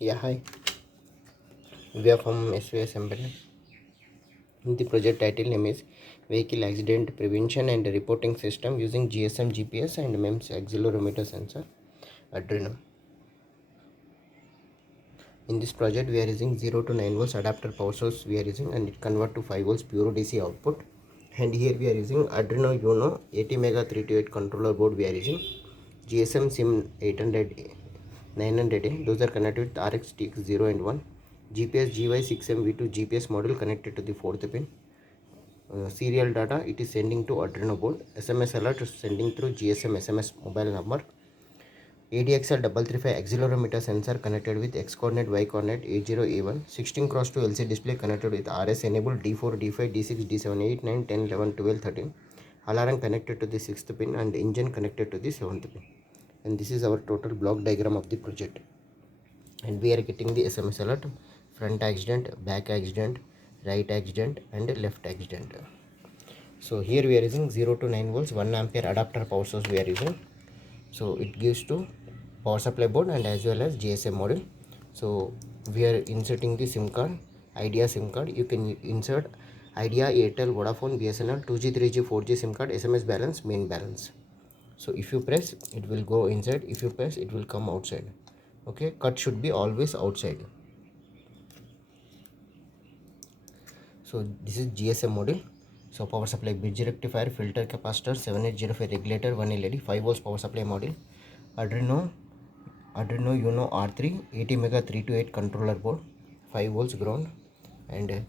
Yeah, hi. We are from SVSEMBEDDED. The project title name is Vehicle Accident Prevention and Reporting System using GSM, GPS and MEMS accelerometer sensor Arduino. In this project, we are using 0 to 9 volts adapter power source we are using, and it convert to 5 volts pure DC output. And here we are using Arduino Uno 80 Mega 328 controller board we are using. GSM SIM 800 900A, those are connected with RX TX 0 and 1. GPS GY6MV2 GPS module connected to the 4th pin. Serial data it is sending to Arduino board. SMS alert is sending through GSM SMS mobile number. ADXL 335 accelerometer sensor connected with X coordinate, Y coordinate, A0, A1. 16x2 LCD display connected with RS enabled D4, D5, D6, D7, 8, 9, 10, 11, 12, 13. Alarm connected to the 6th pin and engine connected to the 7th pin. And this is our total block diagram of the project. And we are getting the SMS alert: front accident, back accident, right accident and left accident. So here we are using 0 to 9 volts 1 ampere adapter power source we are using. So it gives to power supply board and as well as GSM module. So we are inserting the SIM card, Idea SIM card. You can insert Idea, Airtel, Vodafone, BSNL, 2G, 3G, 4G SIM card, SMS balance, main balance. So if you press, it will go inside. If you press, it will come outside. Okay, cut should be always outside. So this is GSM module. So power supply, bridge rectifier, filter capacitor, 7805 regulator, 1 LED, 5 volts power supply module. Arduino Uno R3 80 Mega 328 controller board, 5 volts ground, and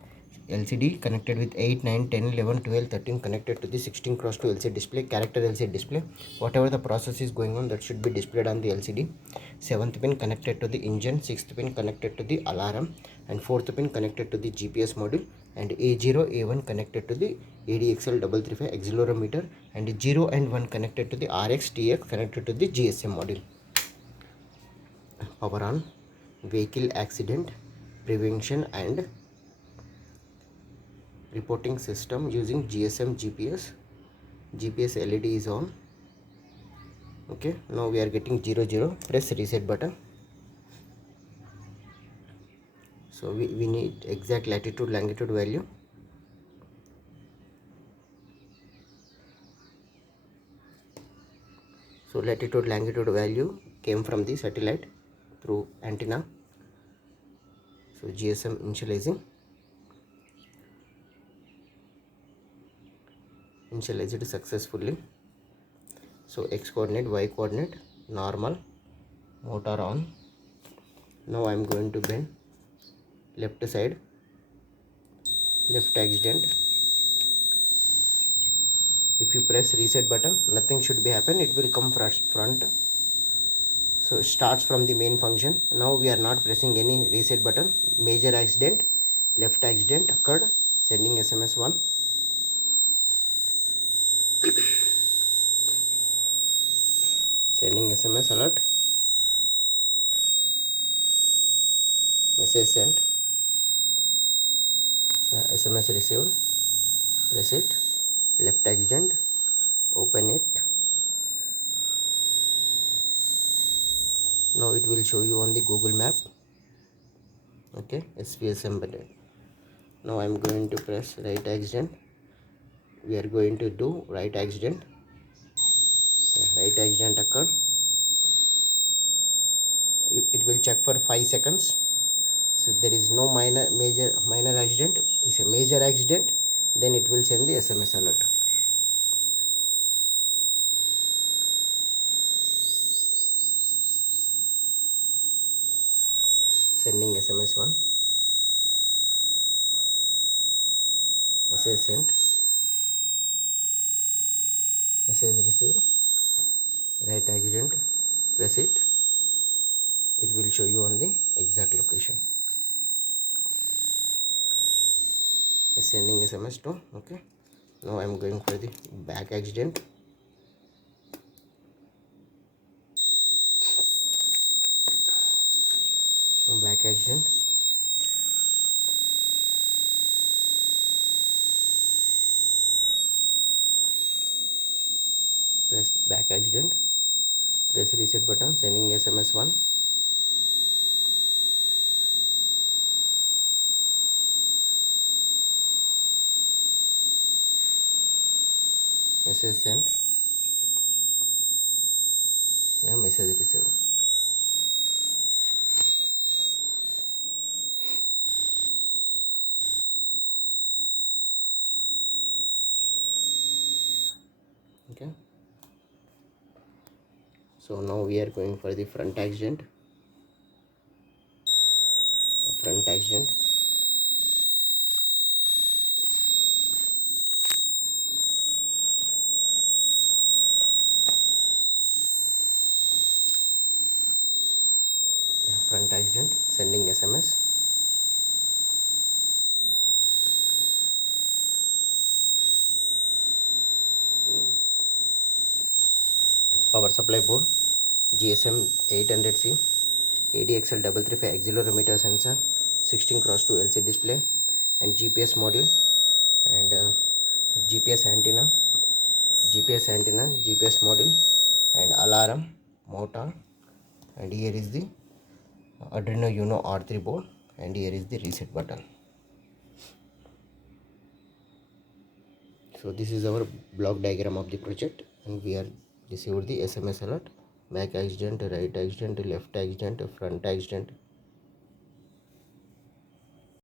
LCD connected with 8, 9, 10, 11, 12, 13 connected to the 16x2 LCD display, character LCD display. Whatever the process is going on, that should be displayed on the LCD. 7th pin connected to the engine, 6th pin connected to the alarm, and 4th pin connected to the GPS module, and A0, A1 connected to the ADXL 335 accelerometer, and 0 and 1 connected to the RX TX connected to the GSM module. Power on. Vehicle accident prevention and reporting system using GSM GPS LED is on. Okay, now we are getting 00. Press reset button. So we need exact latitude longitude value. So latitude longitude value came from the satellite through antenna. So GSM initialized successfully. So X coordinate, Y coordinate, normal, motor on. Now I am going to bend left side, left accident. If you press reset button, nothing should be happen, it will come front. So starts from the main function. Now we are not pressing any reset button. Major accident, left accident occurred, sending SMS 1. Sending SMS alert. Message sent. SMS received. Press it. Left accident. Open it. Now it will show you on the Google map. Okay, SVSEMBEDDED. Now I am going to press right accident. We are going to do right accident. Right accident occurred. It will check for 5 seconds. So there is no minor accident. It's a major accident. Then it will send the SMS alert. Sending SMS 1. Message sent. Message received. Right accident. Press it. It will show you on the exact location. Sending SMS 2. Okay. Now I am going for the back accident. Back accident. Press back accident. Press reset button. Sending SMS 1. message sent, yeah, message received. Okay, so now we are going for the front accident. Front accident. Yeah, front accident sending SMS. Power supply board, GSM 800C, ADXL 335 accelerometer sensor, 16x2 LCD display, and GPS module, and GPS antenna, GPS module, and alarm, motor, and here is the Arduino Uno R3 board, and here is the reset button. So this is our block diagram of the project, and we are received the SMS alert: back accident, right accident, left accident, front accident,